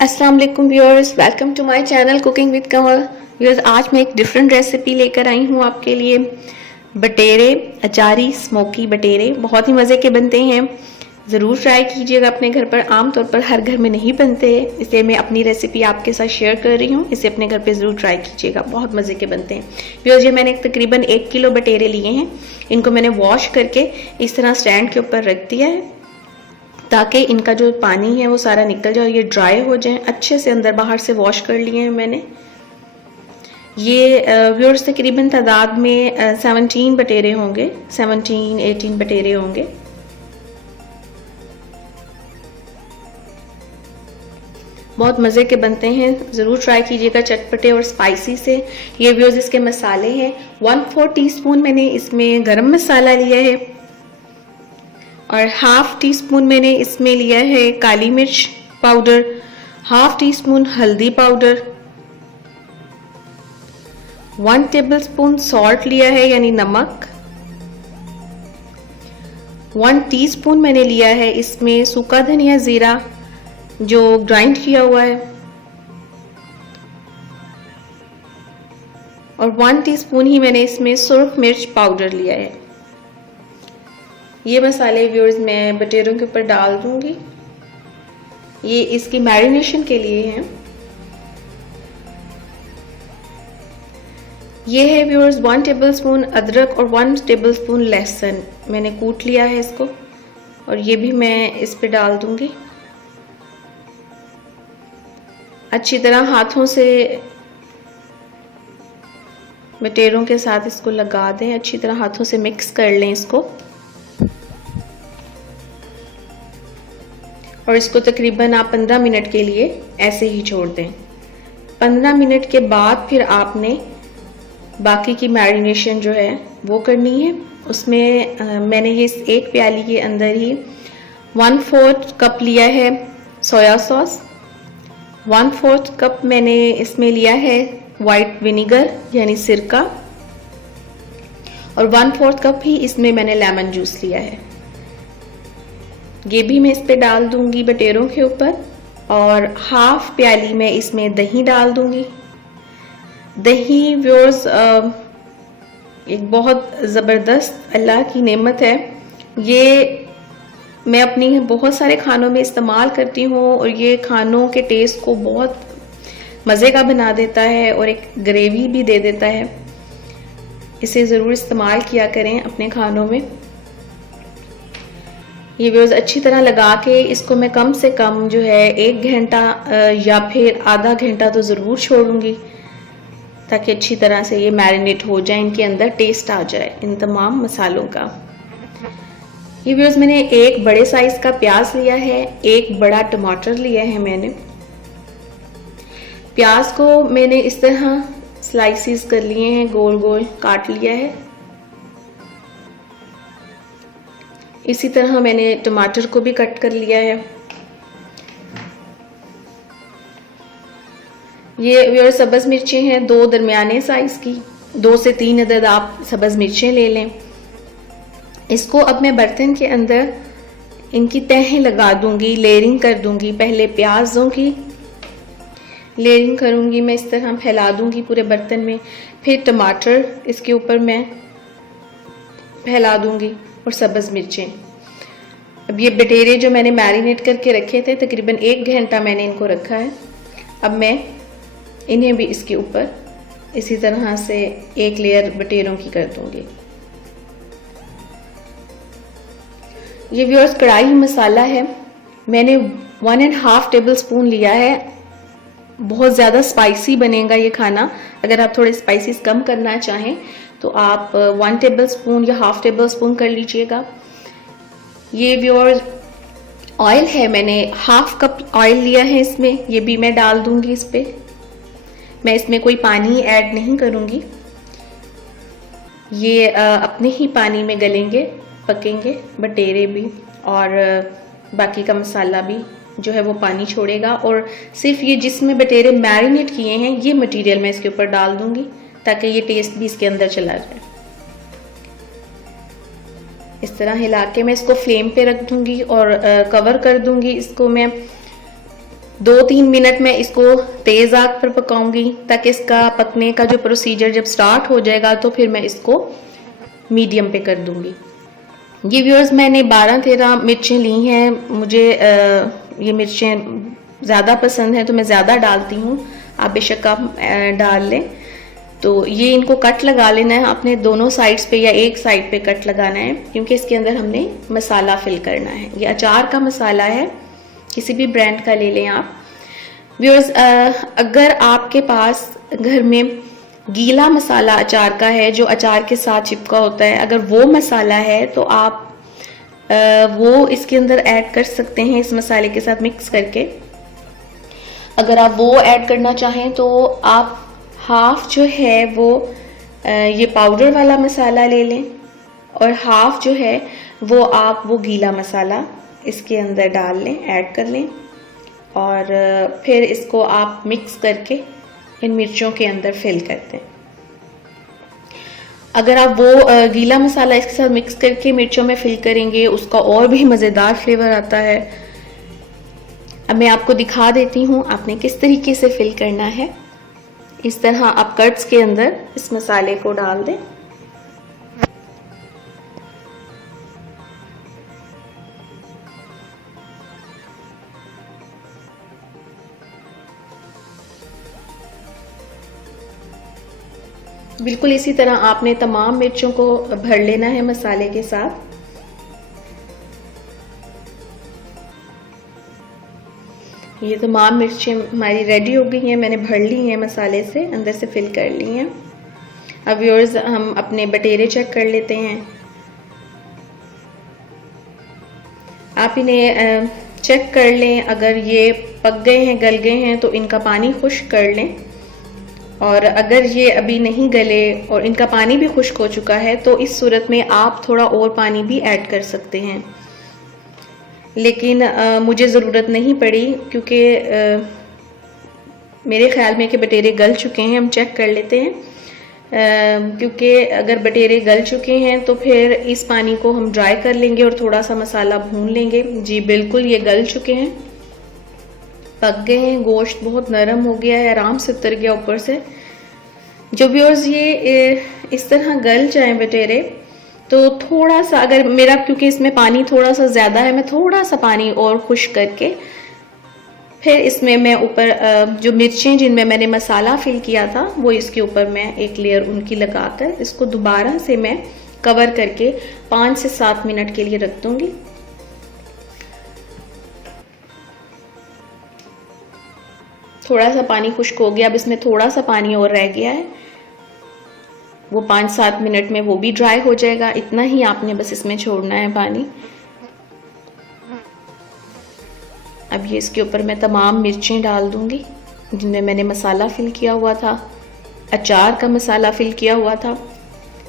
अस्सलाम वालेकुम viewers, welcome to my channel cooking with Kamal. Viewers, आज मैं एक डिफरेंट रेसिपी लेकर आई हूँ आपके लिए। बटेरे अचारी स्मोकी बटेरे बहुत ही मज़े के बनते हैं। ज़रूर ट्राई कीजिएगा अपने घर पर। आमतौर पर हर घर में नहीं बनते, इसलिए मैं अपनी रेसिपी आपके साथ शेयर कर रही हूँ। इसे अपने घर पे ज़रूर ट्राई कीजिएगा, बहुत मज़े के बनते हैं। व्यूअर्स, ये मैंने तकरीबन 1 किलो बटेरे लिए हैं। इनको मैंने वॉश करके इस तरह स्टैंड के ऊपर रख दिया है ताकि इनका जो पानी है वो सारा निकल जाए, ये ड्राई हो जाए। अच्छे से अंदर बाहर से वॉश कर लिए हैं मैंने। ये व्यूअर्स तकरीबन तादाद में 17 बटेरे होंगे, 17-18 बटेरे होंगे। बहुत मज़े के बनते हैं, ज़रूर ट्राई कीजिएगा, चटपटे और स्पाइसी से। ये व्यूअर्स इसके मसाले हैं। 1/4 टीस्पून मैंने इसमें गरम मसाला लिया है और 1/2 टीस्पून मैंने इसमें लिया है काली मिर्च पाउडर, 1/2 टीस्पून हल्दी पाउडर, 1 टेबलस्पून सॉल्ट लिया है यानी नमक, 1 टीस्पून मैंने लिया है इसमें सूखा धनिया जीरा जो ग्राइंड किया हुआ है, और 1 टीस्पून ही मैंने इसमें सुर्ख मिर्च पाउडर लिया है। ये मसाले व्यूअर्स मैं बटेरों के ऊपर डाल दूंगी। ये इसकी मैरिनेशन के लिए हैं। ये है व्यूअर्स 1 टेबलस्पून अदरक और 1 टेबलस्पून लहसुन, मैंने कूट लिया है इसको, और ये भी मैं इस पे डाल दूंगी। अच्छी तरह हाथों से बटेरों के साथ इसको लगा दें, अच्छी तरह हाथों से मिक्स कर लें इसको, और इसको तकरीबन आप 15 मिनट के लिए ऐसे ही छोड़ दें। 15 मिनट के बाद फिर आपने बाकी की मैरिनेशन जो है वो करनी है। उसमें मैंने ये एक प्याली के अंदर ही 1/4 कप लिया है सोया सॉस, 1/4 कप मैंने इसमें लिया है वाइट विनेगर यानी सिरका, और 1/4 कप ही इसमें मैंने लेमन जूस लिया है। ये भी मैं इस पे डाल दूंगी बटेरों के ऊपर, और 1/2 प्याली मैं इसमें दही डाल दूंगी। दही व्यूअर्स एक बहुत ज़बरदस्त अल्लाह की नेमत है। ये मैं अपनी बहुत सारे खानों में इस्तेमाल करती हूँ, और ये खानों के टेस्ट को बहुत मज़े का बना देता है और एक ग्रेवी भी दे देता है। इसे ज़रूर इस्तेमाल किया करें अपने खानों में। ये व्यूअर्स अच्छी तरह लगा के इसको मैं कम से कम जो है 1 घंटा या फिर आधा घंटा तो ज़रूर छोड़ूंगी, ताकि अच्छी तरह से ये मैरिनेट हो जाए, इनके अंदर टेस्ट आ जाए इन तमाम मसालों का। ये व्यूअर्स मैंने एक बड़े साइज का प्याज लिया है, एक बड़ा टमाटर लिया है मैंने। प्याज को मैंने इस तरह स्लाइसिस कर लिए हैं, गोल गोल काट लिया है। इसी तरह मैंने टमाटर को भी कट कर लिया है। ये व्यूअर्स सब्ज मिर्चें हैं 2 दरमियाने साइज की, 2 से 3 अदद आप सब्ज मिर्चें ले लें। इसको अब मैं बर्तन के अंदर इनकी तहें लगा दूंगी, लेयरिंग कर दूंगी। पहले प्याजों की लेयरिंग करूंगी मैं, इस तरह फैला दूंगी पूरे बर्तन में। फिर टमाटर इसके ऊपर मैं फैला दूंगी और सब्ज मिर्चें। अब ये बटेरे जो मैंने मैरिनेट करके रखे थे, तकरीबन 1 घंटा मैंने इनको रखा है। अब मैं इन्हें भी इसके ऊपर इसी तरह से एक लेयर बटेरों की कर दूंगी। ये व्यूअर्स कढ़ाई मसाला है, मैंने 1.5 टेबलस्पून लिया है। बहुत ज़्यादा स्पाइसी बनेगा ये खाना। अगर आप थोड़े स्पाइसेस कम करना चाहें तो आप 1 टेबलस्पून या 1/2 टेबलस्पून कर लीजिएगा। ये व्यूअर्स ऑयल है, मैंने 1/2 कप ऑयल लिया है इसमें, ये भी मैं डाल दूंगी इस पे। मैं इसमें कोई पानी ऐड नहीं करूंगी, ये अपने ही पानी में गलेंगे, पकेंगे बटेरे भी, और बाकी का मसाला भी जो है वो पानी छोड़ेगा। और सिर्फ ये जिसमें बटेरे मैरिनेट किए हैं ये मटेरियल मैं इसके ऊपर डाल दूंगी, ताकि ये टेस्ट भी इसके अंदर चला जाए। इस तरह हिला के मैं इसको फ्लेम पे रख दूंगी और कवर कर दूंगी इसको मैं 2-3 मिनट में इसको तेज आग पर पकाऊंगी, ताकि इसका पकने का जो प्रोसीजर जब स्टार्ट हो जाएगा तो फिर मैं इसको मीडियम पे कर दूंगी। ये व्यूअर्स मैंने 12-13 मिर्चें ली हैं। मुझे ये मिर्चें ज़्यादा पसंद है तो मैं ज़्यादा डालती हूँ, आप बेशक आप डाल लें। तो ये इनको कट लगा लेना है अपने दोनों साइड्स पे या एक साइड पे कट लगाना है, क्योंकि इसके अंदर हमने मसाला फिल करना है। ये अचार का मसाला है, किसी भी ब्रांड का ले लें आप। व्यूअर्स अगर आपके पास घर में गीला मसाला अचार का है जो अचार के साथ चिपका होता है, अगर वो मसाला है तो आप वो इसके अंदर ऐड कर सकते हैं इस मसाले के साथ मिक्स करके। अगर आप वो ऐड करना चाहें तो आप हाफ जो है वो ये पाउडर वाला मसाला ले लें, और हाफ जो है वो आप वो गीला मसाला इसके अंदर डाल लें, ऐड कर लें, और फिर इसको आप मिक्स करके इन मिर्चों के अंदर फिल कर दें। अगर आप वो गीला मसाला इसके साथ मिक्स करके मिर्चों में फिल करेंगे, उसका और भी मज़ेदार फ्लेवर आता है। अब मैं आपको दिखा देती हूँ आपने किस तरीके से फिल करना है। इस तरह आप कट्स के अंदर इस मसाले को डाल दें। बिल्कुल इसी तरह आपने तमाम मिर्चों को भर लेना है मसाले के साथ। ये तमाम मिर्चें हमारी रेडी हो गई हैं, मैंने भर ली हैं मसाले से, अंदर से फिल कर ली हैं। अब व्यूअर्स हम अपने बटेरे चेक कर लेते हैं। आप इन्हें चेक कर लें, अगर ये पक गए हैं, गल गए हैं तो इनका पानी खुश्क कर लें, और अगर ये अभी नहीं गले और इनका पानी भी खुश्क हो चुका है तो इस सूरत में आप थोड़ा और पानी भी ऐड कर सकते हैं। लेकिन मुझे ज़रूरत नहीं पड़ी, क्योंकि मेरे ख्याल में कि बटेरे गल चुके हैं। हम चेक कर लेते हैं, क्योंकि अगर बटेरे गल चुके हैं तो फिर इस पानी को हम ड्राई कर लेंगे और थोड़ा सा मसाला भून लेंगे। जी बिल्कुल ये गल चुके हैं, पक गए हैं, गोश्त बहुत नरम हो गया है, आराम से उतर गया ऊपर से। जो व्यूअर्स ये इस तरह गल जाए बटेरे, तो थोड़ा सा, अगर मेरा क्योंकि इसमें पानी थोड़ा सा ज़्यादा है, मैं थोड़ा सा पानी और खुश्क करके फिर इसमें मैं ऊपर जो मिर्चें जिनमें मैंने मसाला फिल किया था वो इसके ऊपर मैं एक लेयर उनकी लगाकर इसको दोबारा से मैं कवर करके 5 से 7 मिनट के लिए रख दूंगी। थोड़ा सा पानी खुश्क हो गया, अब इसमें थोड़ा सा पानी और रह गया है, वो 5-7 मिनट में वो भी ड्राई हो जाएगा। इतना ही आपने बस इसमें छोड़ना है पानी। अब ये इसके ऊपर मैं तमाम मिर्चें डाल दूंगी जिनमें मैंने मसाला फिल किया हुआ था, अचार का मसाला फिल किया हुआ था।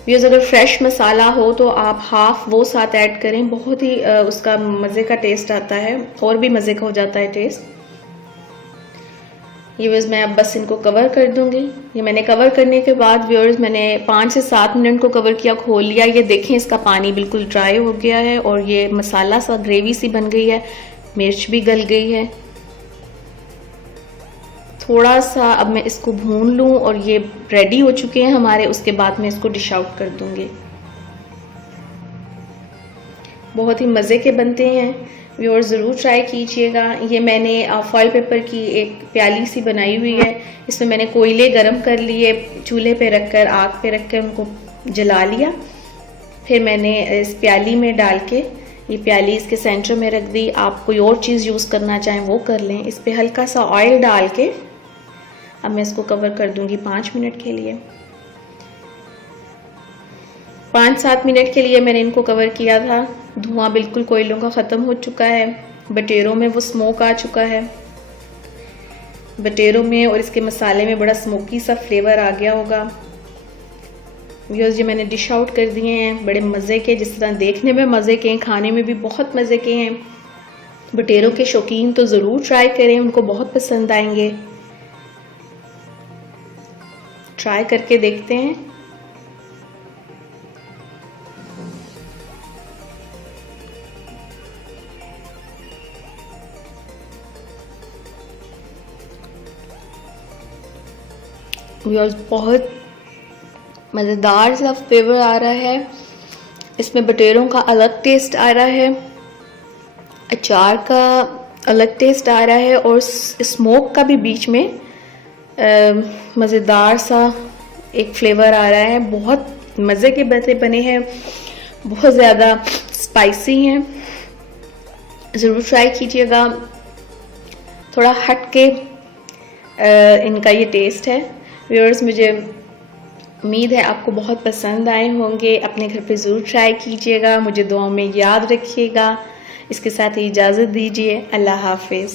व्यूअर्स अगर फ्रेश मसाला हो तो आप हाफ वो साथ ऐड करें, बहुत ही उसका मज़े का टेस्ट आता है, और भी मज़े का हो जाता है टेस्ट। ये व्यूअर्स मैं अब बस इनको कवर कर दूंगी। ये मैंने कवर करने के बाद व्यूअर्स मैंने 5 से 7 मिनट को कवर किया, खोल लिया। ये देखें इसका पानी बिल्कुल ड्राई हो गया है और ये मसाला सा ग्रेवी सी बन गई है, मिर्च भी गल गई है। थोड़ा सा अब मैं इसको भून लूं और ये रेडी हो चुके हैं हमारे, उसके बाद मैं इसको डिश आउट कर दूंगी। बहुत ही मज़े के बनते हैं व्यूअर्स, ज़रूर ट्राई कीजिएगा। ये मैंने फॉइल पेपर की एक प्याली सी बनाई हुई है, इसमें मैंने कोयले गरम कर लिए, चूल्हे पे रखकर आग पे रखकर उनको जला लिया। फिर मैंने इस प्याली में डाल के, ये प्याली इसके सेंटर में रख दी। आप कोई और चीज़ यूज़ करना चाहें वो कर लें। इस पर हल्का सा ऑयल डाल के अब मैं इसको कवर कर दूंगी 5 मिनट के लिए। 5-7 मिनट के लिए मैंने इनको कवर किया था। धुआं बिल्कुल कोयलों का ख़त्म हो चुका है, बटेरों में वो स्मोक आ चुका है, बटेरों में और इसके मसाले में बड़ा स्मोकी सा फ्लेवर आ गया होगा। व्यूअर्स ये मैंने डिश आउट कर दिए हैं, बड़े मज़े के, जिस तरह देखने में मज़े के हैं, खाने में भी बहुत मज़े के हैं। बटेरों के शौकीन तो ज़रूर ट्राई करें, उनको बहुत पसंद आएंगे। ट्राई करके देखते हैं। व्यूअर्स बहुत मज़ेदार सा फ्लेवर आ रहा है। इसमें बटेरों का अलग टेस्ट आ रहा है, अचार का अलग टेस्ट आ रहा है और स्मोक का भी बीच में मज़ेदार सा एक फ्लेवर आ रहा है। बहुत मज़े के बने हैं, बहुत ज़्यादा स्पाइसी हैं। ज़रूर ट्राई कीजिएगा, थोड़ा हट के इनका ये टेस्ट है। व्यूअर्स, मुझे उम्मीद है आपको बहुत पसंद आए होंगे। अपने घर पे ज़रूर ट्राई कीजिएगा, मुझे दुआओं में याद रखिएगा। इसके साथ ही इजाज़त दीजिए। अल्लाह हाफिज़।